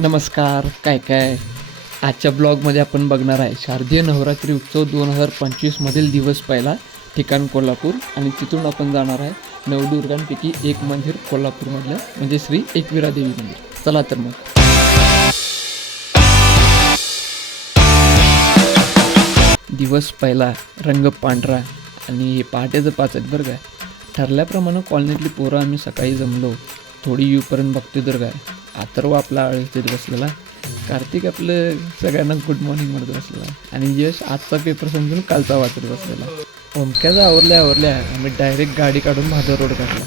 नमस्कार. काय आजच्या ब्लॉगमध्ये आपण बघणार आहे शारदीय नवरात्री उत्सव 2025मधील दिवस पहिला, ठिकाण कोल्हापूर, आणि तिथून आपण जाणार आहे नवदुर्गांपैकी एक मंदिर कोल्हापूरमधलं, म्हणजे श्री एकविरा देवी मंदिर. चला तर मग. दिवस पहिला, रंग पांढरा आणि हे पहाटेचं 5 आहेत बरं काय. ठरल्याप्रमाणे कॉलनीतली पोरं आम्ही सकाळी जमलो. थोडी येऊपर्यंत बघतो तर काय, अथर्व आपला आळस बसलेला, कार्तिक आपलं सगळ्यांना गुड मॉर्निंग म्हणत बसलेला, आणि यश आजचा पेपर समजून कालचा वाचत बसलेला. ओमक्याचा आवरल्या आम्ही डायरेक्ट गाडी काढून महादेव रोड काढला.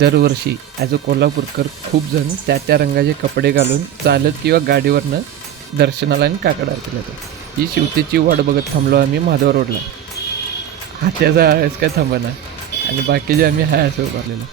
दरवर्षी ॲज अ कोल्हापूरकर खूप जण त्या रंगाचे कपडे घालून चालत किंवा गाडीवरनं दर्शनाला आणि काकड आरतीला येतात. ही शिवतेची वाट बघत थांबलो आम्ही महादेव रोडला. हात्याचा आळस काय थांबना, आणि बाकीचे आम्ही हाय असं उभारलेलो.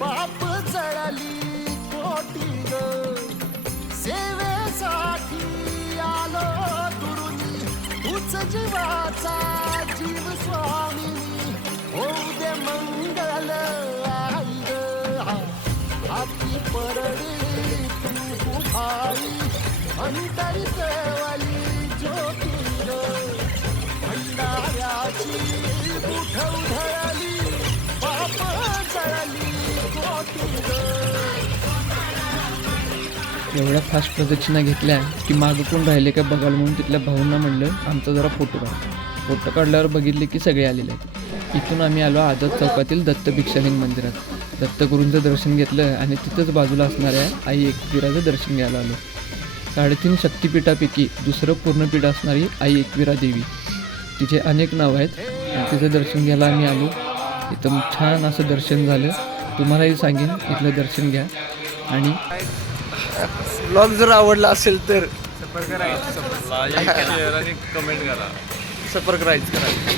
पाप जळली कोटी ग, सेवेसाठी आलो दुरुनी, तूच जीवाचा जीव स्वामी, होऊ दे मंगल आई ग. हाती परडी तू भाई, अंतरित वाली ज्योती ग, भंडाऱ्याची मुठ उधळली, पाप जळली कोटी ग. एवढ्या फास्ट प्रदक्षिणा घेतल्या की मागं कोण राहिले का बघायला म्हणून तिथल्या भाऊंना म्हणलं आमचा जरा फोटो काढ. फोटो काढल्यावर बघितले की सगळे आलेले आहेत. इथून आम्ही आलो आझाद चौकातील दत्त भिक्षालिंग मंदिरात. दत्तगुरूंचं दर्शन घेतलं आणि तिथंच बाजूला असणाऱ्या आई एकविराचं दर्शन घ्यायला आलो. 3.5 शक्तिपीठापैकी दुसरं पूर्णपीठ असणारी आई एकविरा देवी, तिचे अनेक नावं आहेत, आणि तिचं दर्शन घ्यायला आम्ही आलो. इथं छान असं दर्शन झालं. तुम्हालाही सांगेन इथलं दर्शन घ्या, आणि ब्लॉग जर आवडला असेल तर कमेंट करा. सबस्क्राईब करा.